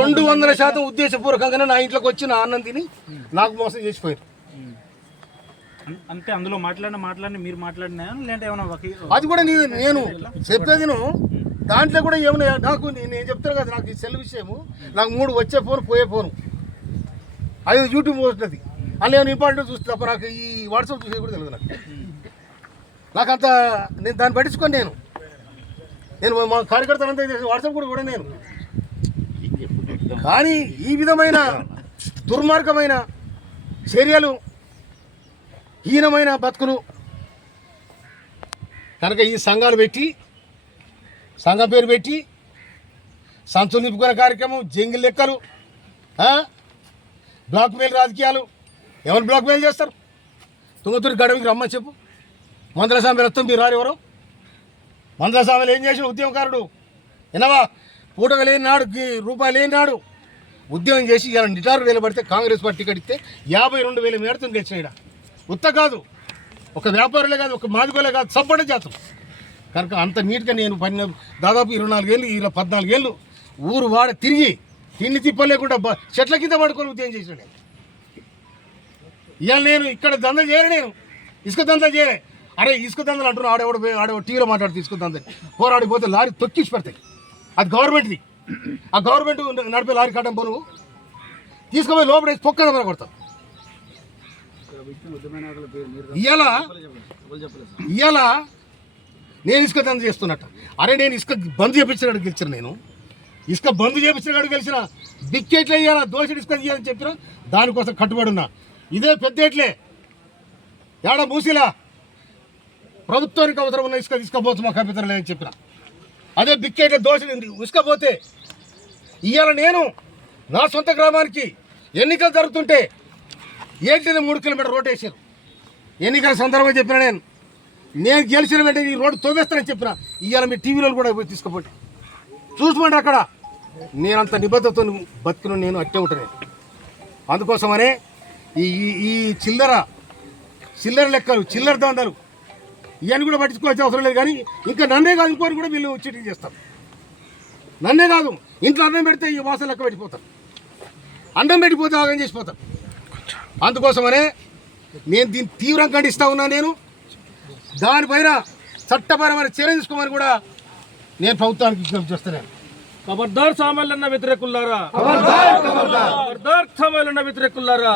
రెండు వందల శాతం ఉద్దేశపూర్వకంగానే నా ఇంట్లోకి వచ్చి నా అన్నం తిని నాకు మోసం చేసిపోయారు. అంతే అందులో మాట్లాడిన మాట్లాడిన మీరు మాట్లాడినా లేదంటే ఏమైనా అది కూడా నీ నేను చెప్పేది దాంట్లో కూడా ఏమైనా నాకు నేను నేను చెప్తాను కదా నాకు ఈ సెల్ విషయము. నాకు మూడు వచ్చే ఫోన్ పోయే ఫోను. అది యూట్యూబ్ వస్తుంది అందులో ఏమైనా ఇంపార్టెంట్ చూస్తే తప్ప నాకు ఈ వాట్సాప్ చూసేది కూడా తెలియదు నాకు. నాకు అంత నేను దాన్ని పట్టించుకొని నేను. నేను మా కార్యకర్తలంతా వాట్సాప్ కూడా కూడా నేను. కానీ ఈ విధమైన దుర్మార్గమైన చర్యలు హీనమైన బతుకులు కనుక ఈ సంఘాలు పెట్టి సంఘం పేరు పెట్టి సంచులు నింపుకునే కార్యక్రమం జంగి లెక్కలు బ్లాక్ మెయిల్ రాజకీయాలు ఎవరు బ్లాక్ మెయిల్ చేస్తారు? తుంగతురి గడవికి రమ్మని చెప్పు. మందల స్వామి వస్తాం మీరు రారు ఎవరు? మందల స్వామిలు ఏం చేసిన ఉద్యమకారుడు? వినవా? పూటగా లేనినాడు రూపాయలు లేనినాడు ఉద్యమం చేసి ఇలా నిటారు వేలబడితే కాంగ్రెస్ పార్టీ కడితే యాభై రెండు వేల మేడతో గెలిచిన ఈడ. ఉత్త కాదు. ఒక వ్యాపారులే కాదు ఒక మాదిగోలే కాదు సబ్బడే చేస్తాం కనుక అంత నీట్గా నేను పని దాదాపు ఇరవై నాలుగేళ్ళు ఇలా పద్నాలుగేళ్ళు ఊరు వాడ తిరిగి తిండి తిప్పలేకుండా చెట్ల కింద పడుకొని ఉద్యోగం చేసిన నేను ఇవాళ నేను ఇక్కడ దంద చేయలే నేను. ఇసుక దంద చేయలే. అరే ఇసుక దందలు అంటున్నాను ఆడేవాడు పోయి- టీవీలో మాట్లాడుతూ ఇసుక దందని. పోరాడిపోతే లారీ తొక్కిసి పెడతాయి. అది గవర్నమెంట్ది. ఆ గవర్నమెంట్ నడిపే లారీ కట్టడం పోను తీసుకుపోయి లోపల పొక్కన కొడతాం. ఇవాళ ఇవాళ నేను ఇసుక దంద చేస్తున్నట్ట. అరే నేను ఇసుక బంద్ చేపించినాడు గెలిచిన నేను. ఇసుక బంద్ చేపించినాడు గెలిచిన బిక్కెట్లు వేయాలా దోశ ఇసుక తీయాలని చెప్పిన దానికోసం కట్టుబడున్నా ఇదే పెద్ద ఎట్లే ఏడ మూసిలా? ప్రభుత్వానికి అవసరం ఉన్న ఇసుక తీసుకపోవచ్చు మా కంప్యూటర్ లేదని చెప్పిన. అదే బిక్కేట దోష ఉసుకపోతే ఇవాళ నేను నా సొంత గ్రామానికి ఎన్నికలు జరుగుతుంటే ఏంటిది మూడు కిలోమీటర్ రోడ్ వేసారు ఎన్నికల సందర్భంగా చెప్పిన నేను. నేను గెలిచిన వెంటనే ఈ రోడ్డు తవ్వేస్తానని చెప్పిన. ఇవాళ మీ టీవీలో కూడా పోయి తీసుకుపోండి. చూసుకోండి అక్కడ. నేనంత నిబద్ధతతో బతుకును నేను అట్టే ఉంటాను అందుకోసమనే ఈ ఈ- ఈ చిల్లర చిల్లర లెక్కలు చిల్లర దందాలు ఇవన్నీ కూడా పట్టించుకోవాల్సిన అవసరం లేదు కానీ ఇంకా నన్నే కాదు ఇంకోటి కూడా వీళ్ళు చీటింగ్ చేస్తారు. నన్నే కాదు ఇంట్లో అన్నం పెడితే ఈ వాసన లెక్క పెట్టిపోతారు. అన్నం పెట్టిపోతే ఆగం చేసిపోతారు అందుకోసమనే నేను దీన్ని తీవ్రంగా ఖండిస్తా ఉన్నా నేను. దానిపైన చట్టపరమైన చర్య తీసుకోమని కూడా నేను ప్రభుత్వానికి విజ్ఞప్తి చేస్తున్నాను ఖబర్దార్ సామాన్లన్న వ్యతిరేకులారా ఖబర్దార్ సామాన్లన్న వ్యతిరేకులారా